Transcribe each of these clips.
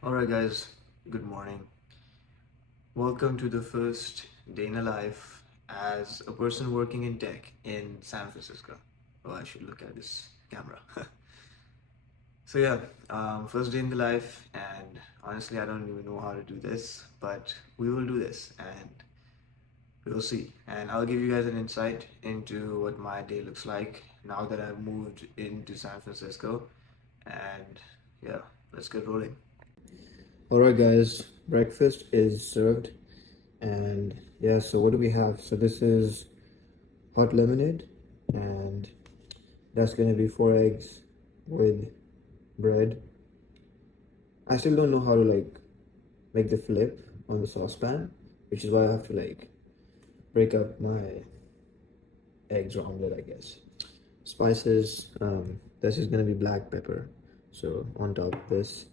Alright, guys, good morning. Welcome to the first day in a life as a person working in tech in San Francisco. Oh, I should look at this camera. So, yeah, first day in the life, and honestly, I don't even know how to do this, but we will do this and we'll see. And I'll give you guys an insight into what my day looks like now that I've moved into San Francisco. And yeah, let's get rolling. Alright, guys, breakfast is served. And yeah, so what do we have? So this is hot lemonade, and that's gonna be 4 eggs with bread. I still don't know how to make the flip on the saucepan, which is why I have to break up my eggs around it, I guess. Spices, this is gonna be black pepper, so on top of this.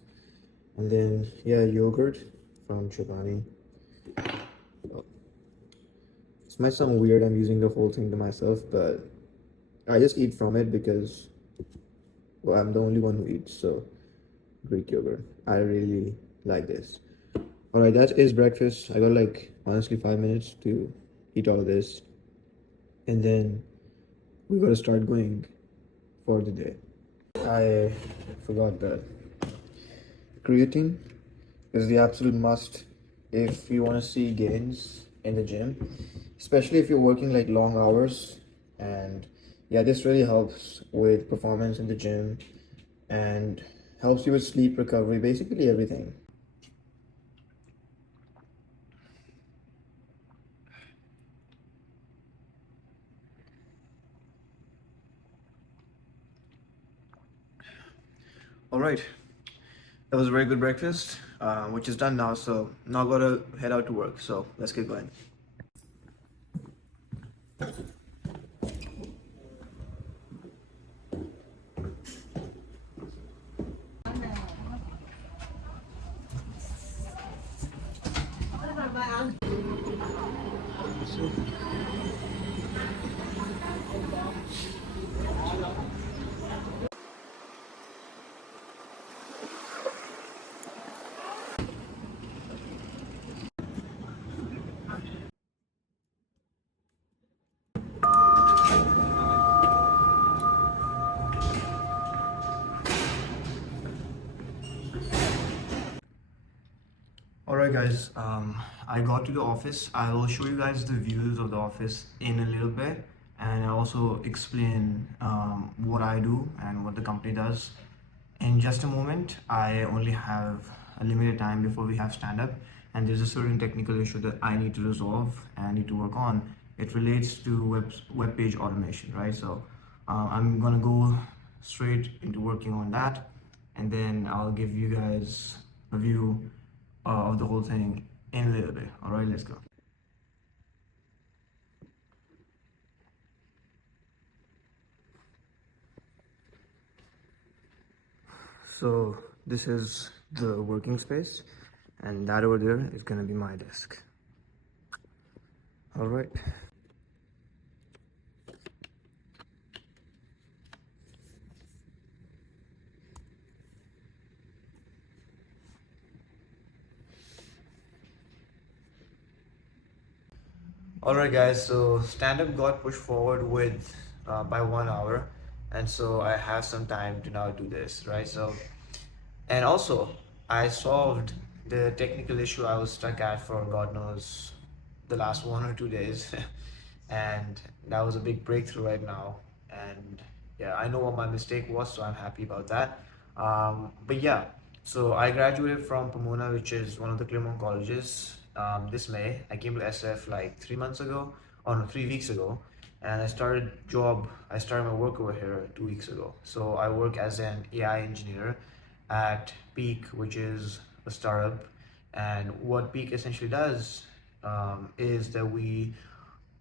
And then yeah, yogurt from Chobani. This might sound weird, I'm using the whole thing to myself, but I just eat from it because, well, I'm the only one who eats, so Greek yogurt. I really like this. Alright, that is breakfast. I got honestly 5 minutes to eat all of this, and then we gotta start going for the day. I forgot that creatine is the absolute must if you want to see gains in the gym, especially if you're working long hours. And yeah, this really helps with performance in the gym and helps you with sleep recovery, basically everything. All right, that was a very good breakfast, which is done now. So now gotta head out to work. So let's get going. Alright, guys, I got to the office. I will show you guys the views of the office in a little bit, and I'll also explain what I do and what the company does in just a moment. I only have a limited time before we have stand up, and there's a certain technical issue that I need to resolve and I need to work on. It relates to web page automation, right? So I'm gonna go straight into working on that, and then I'll give you guys a view of the whole thing in a little bit. All right, let's go. So this is the working space, and that over there is gonna be my desk. All right. Alright, guys, so stand up got pushed forward with by 1 hour, and so I have some time to now do this, right? So, and also I solved the technical issue I was stuck at for God knows the last 1 or 2 days, and that was a big breakthrough right now. And yeah, I know what my mistake was, so I'm happy about that. But yeah, so I graduated from Pomona, which is one of the Claremont colleges, this May. I came to SF like 3 months ago, or no, 3 weeks ago, and I started my work over here 2 weeks ago. So I work as an AI engineer at Peak, which is a startup. And what Peak essentially does is that we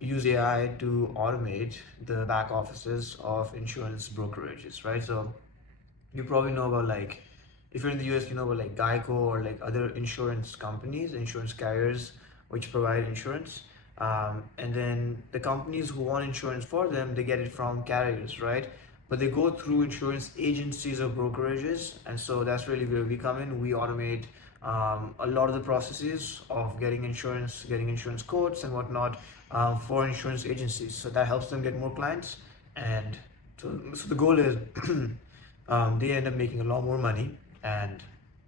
use AI to automate the back offices of insurance brokerages, right? So you probably know about if you're in the US, you know about Geico or other insurance companies, insurance carriers, which provide insurance. And then the companies who want insurance for them, they get it from carriers, right? but they go through insurance agencies or brokerages, and so that's really where we come in. We automate a lot of the processes of getting insurance quotes and whatnot for insurance agencies. So that helps them get more clients, and so the goal is they end up making a lot more money, and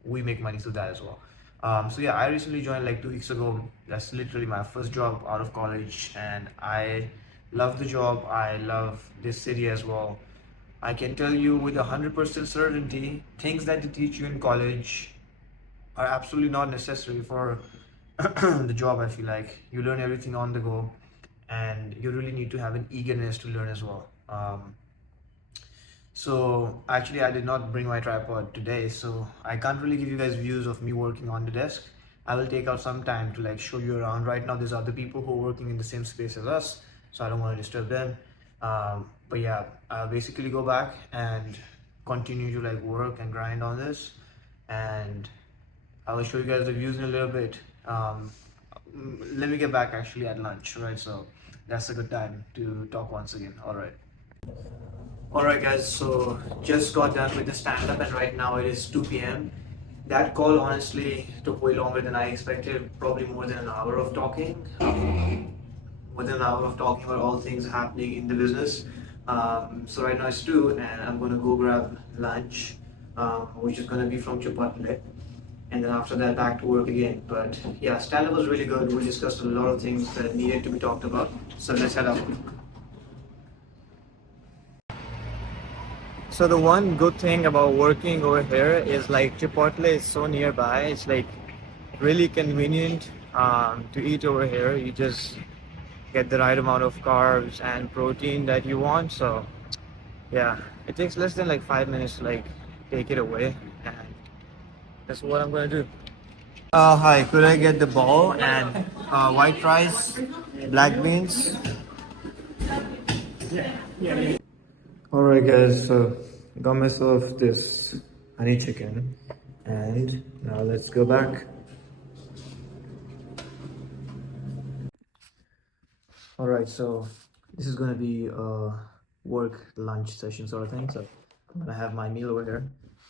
we make money through that as well. So yeah, I recently joined like 2 weeks ago. That's literally my first job out of college, and I love the job. I love this city as well. I can tell you with 100% certainty, things that they teach you in college are absolutely not necessary for the job. I feel like you learn everything on the go, and you really need to have an eagerness to learn as well. So actually, I did not bring my tripod today, so I can't really give you guys views of me working on the desk. I will take out some time to like show you around. Right now, there's other people who are working in the same space as us, so I don't want to disturb them. But yeah, I'll basically go back and continue to like work and grind on this, and I will show you guys the views in a little bit. Let me get back actually at lunch, right? So that's a good time to talk once again. All right. Alright guys, so just got done with the stand-up and right now it is 2 p.m. That call honestly took way longer than I expected, probably more than an hour of talking. More than an hour of talking about all things happening in the business. So right now it's 2 and I'm gonna go grab lunch, which is gonna be from Chipotle. And then after that back to work again. But yeah, stand-up was really good. We discussed a lot of things that needed to be talked about. So let's head out. So the one good thing about working over here is like Chipotle is so nearby. It's like really convenient to eat over here. You just get the right amount of carbs and protein that you want. So yeah, it takes less than like 5 minutes to like take it away, and that's what I'm gonna do. Hi, could I get the ball and white rice, black beans? Alright guys, so got myself this honey chicken and now let's go back. Alright, so this is gonna be a work lunch session sort of thing. So I'm gonna have my meal over here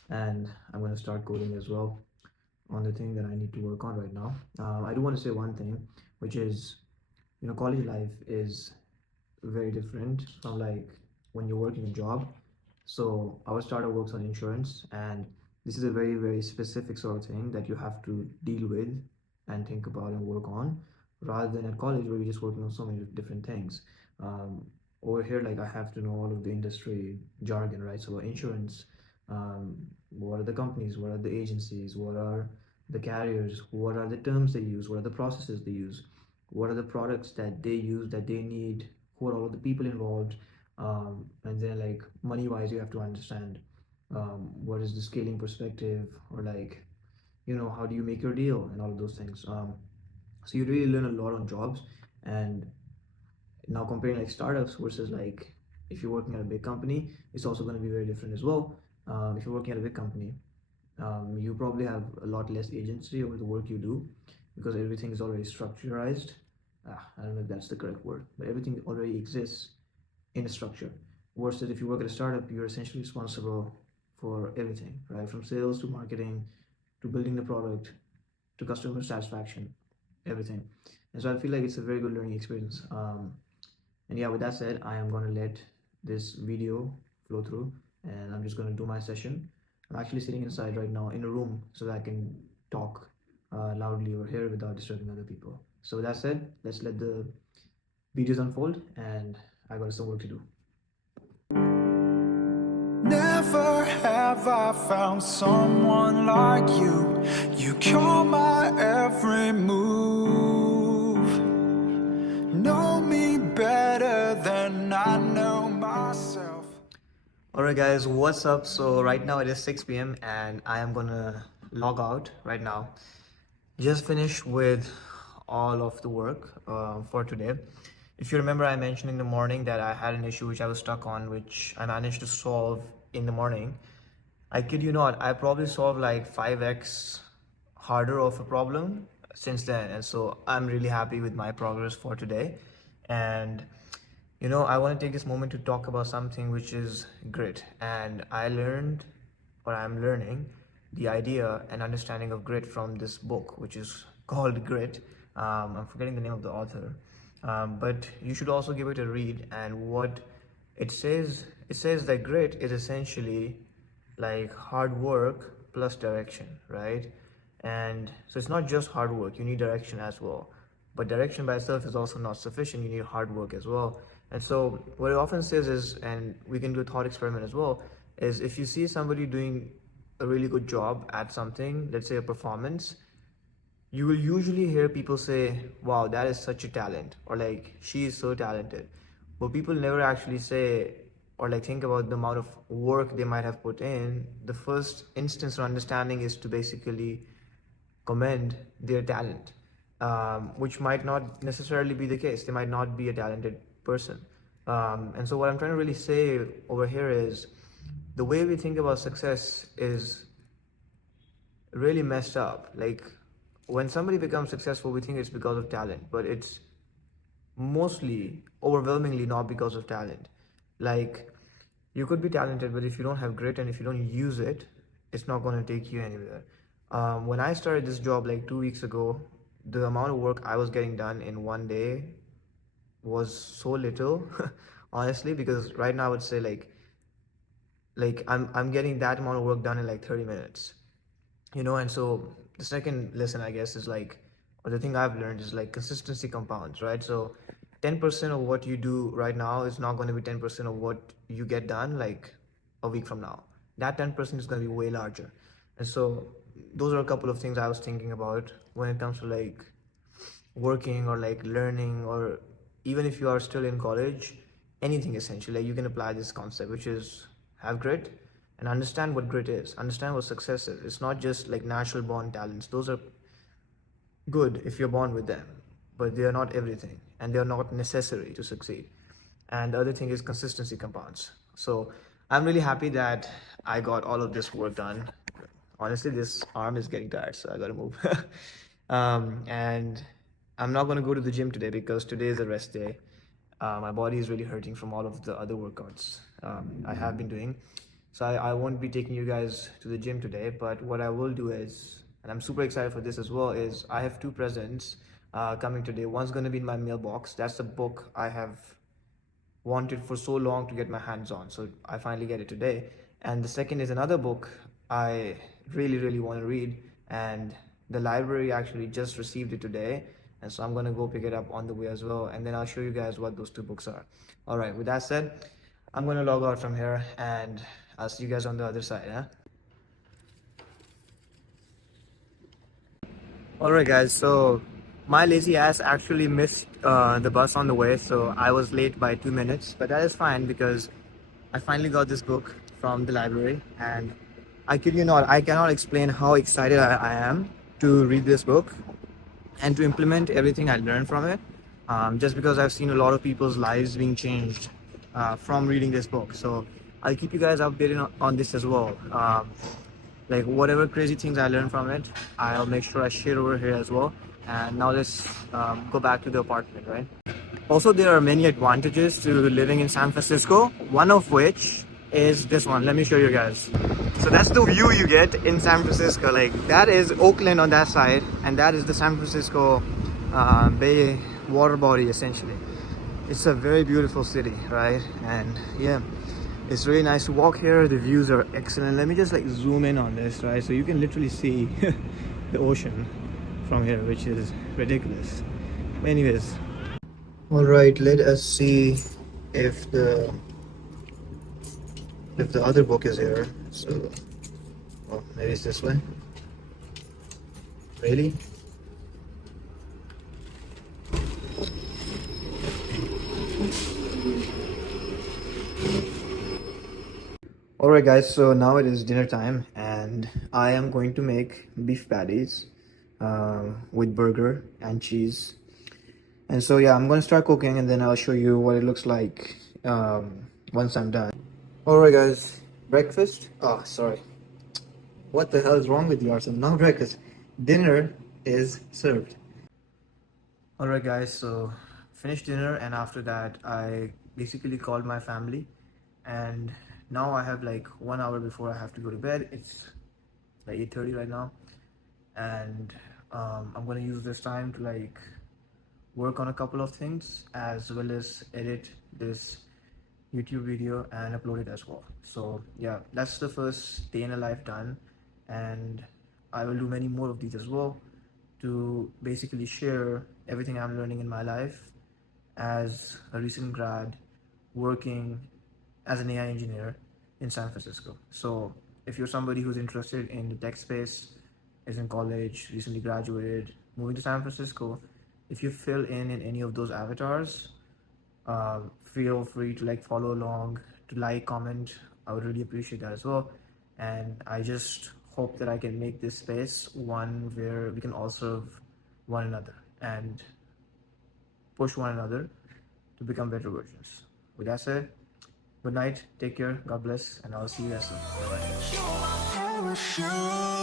and I'm gonna start coding as well on the thing that I need to work on right now. I do want to say one thing, which is, college life is very different from like when you're working a job. So our startup works on insurance, and this is a very, very specific sort of thing that you have to deal with and think about and work on, rather than at college where you're just working on so many different things. Over here, like I have to know all of the industry jargon, right? So insurance, what are the companies, what are the agencies, what are the carriers, what are the terms they use, what are the processes they use, what are the products that they use that they need, who are all of the people involved, and then like money wise you have to understand what is the scaling perspective, or like how do you make your deal and all of those things. So you really learn a lot on jobs. And now comparing like startups versus like if you're working at a big company, it's also going to be very different as well. If you're working at a big company, you probably have a lot less agency over the work you do because everything is already structurized. I don't know if that's the correct word, but everything already exists in a structure. Versus if you work at a startup, you're essentially responsible for everything, right? From sales to marketing to building the product to customer satisfaction, everything. And so I feel like it's a very good learning experience. And yeah, with that said, I am going to let this video flow through and I'm just going to do my session. I'm actually sitting inside right now in a room so that I can talk loudly over here without disturbing other people. So with that said, let's let the videos unfold, and I got some work to do. Never have I found someone like you. You call my every move. Know me better than I know myself. Alright guys, what's up? So right now it is 6 p.m. and I am gonna log out right now. Just finished with all of the work for today. If you remember, I mentioned in the morning that I had an issue which I was stuck on, which I managed to solve in the morning. I kid you not, I probably solved like 5x harder of a problem since then, and so I'm really happy with my progress for today. And I want to take this moment to talk about something which is grit. And I'm learning the idea and understanding of grit from this book, which is called Grit. I'm forgetting the name of the author. But you should also give it a read. And what it says that grit is essentially like hard work plus direction, right? And so it's not just hard work, you need direction as well. But direction by itself is also not sufficient, you need hard work as well. And so what it often says is, and we can do a thought experiment as well, is if you see somebody doing a really good job at something, let's say a performance, you will usually hear people say, wow, that is such a talent, or like, she is so talented. But people never actually say or like think about the amount of work they might have put in. The first instance of understanding is to basically commend their talent, which might not necessarily be the case. They might not be a talented person. And so, what I'm trying to really say over here is the way we think about success is really messed up. Like, when somebody becomes successful, we think it's because of talent, but it's mostly, overwhelmingly, not because of talent. Like, you could be talented, but if you don't have grit and if you don't use it, it's not going to take you anywhere. When I started this job like 2 weeks ago, the amount of work I was getting done in one day was so little, honestly, because right now I would say I'm getting that amount of work done in like 30 minutes. And so the second lesson, I guess, is like, or the thing I've learned is like consistency compounds, right? So 10% of what you do right now is not going to be 10% of what you get done like a week from now. That 10% is going to be way larger. And so those are a couple of things I was thinking about when it comes to like working or like learning, or even if you are still in college, anything essentially, like you can apply this concept, which is have grit and understand what grit is, understand what success is. It's not just like natural born talents. Those are good if you're born with them, but they are not everything and they are not necessary to succeed. And the other thing is consistency compounds. So I'm really happy that I got all of this work done. Honestly, this arm is getting tired, so I gotta move. And I'm not gonna go to the gym today because today is a rest day. My body is really hurting from all of the other workouts I have been doing. So I won't be taking you guys to the gym today, but what I will do is, and I'm super excited for this as well, is I have two presents coming today. One's gonna be in my mailbox. That's a book I have wanted for so long to get my hands on, so I finally get it today. And the second is another book I really want to read, and the library actually just received it today, and so I'm going to go pick it up on the way as well, and then I'll show you guys what those two books are. All right, with that said, I'm going to log out from here and I'll see you guys on the other side. All right, guys, so my lazy ass actually missed the bus on the way, so I was late by 2 minutes, but that is fine because I finally got this book from the library, and I kid you not, I cannot explain how excited I am to read this book and to implement everything I learned from it, just because I've seen a lot of people's lives being changed from reading this book. So I'll keep you guys updated on this as well. Like whatever crazy things I learned from it, I'll make sure I share over here as well. And now let's go back to the apartment, right? Also, there are many advantages to living in San Francisco, one of which is this one. Let me show you guys. So that's the view you get in San Francisco. Like that is Oakland on that side, and that is the San Francisco Bay water body essentially. It's a very beautiful city, right? And yeah, it's really nice to walk here. The views are excellent. Let me just like zoom in on this, right? So you can literally see the ocean from here, which is ridiculous. Anyways, all right, let us see if the other book is here. So maybe it's this way. Really? Alright guys, so now it is dinner time and I am going to make beef patties with burger and cheese. And so yeah, I'm going to start cooking and then I'll show you what it looks like once I'm done. Alright guys, breakfast? Oh, sorry. What the hell is wrong with you, Arsen? Not breakfast. Dinner is served. Alright guys, so finished dinner and after that I basically called my family. And now I have like 1 hour before I have to go to bed. It's like 8:30 right now, and I'm gonna use this time to like work on a couple of things as well as edit this YouTube video and upload it as well. So yeah, that's the first day in a life done, and I will do many more of these as well to basically share everything I'm learning in my life as a recent grad working as an AI engineer in San Francisco. So if you're somebody who's interested in the tech space, is in college, recently graduated, moving to San Francisco, if you fill in any of those avatars, feel free to like follow along, to like, comment. I would really appreciate that as well. And I just hope that I can make this space one where we can all serve one another and push one another to become better versions. With that said, good night, take care, God bless, and I'll see you guys soon. Bye bye. You're my parachute.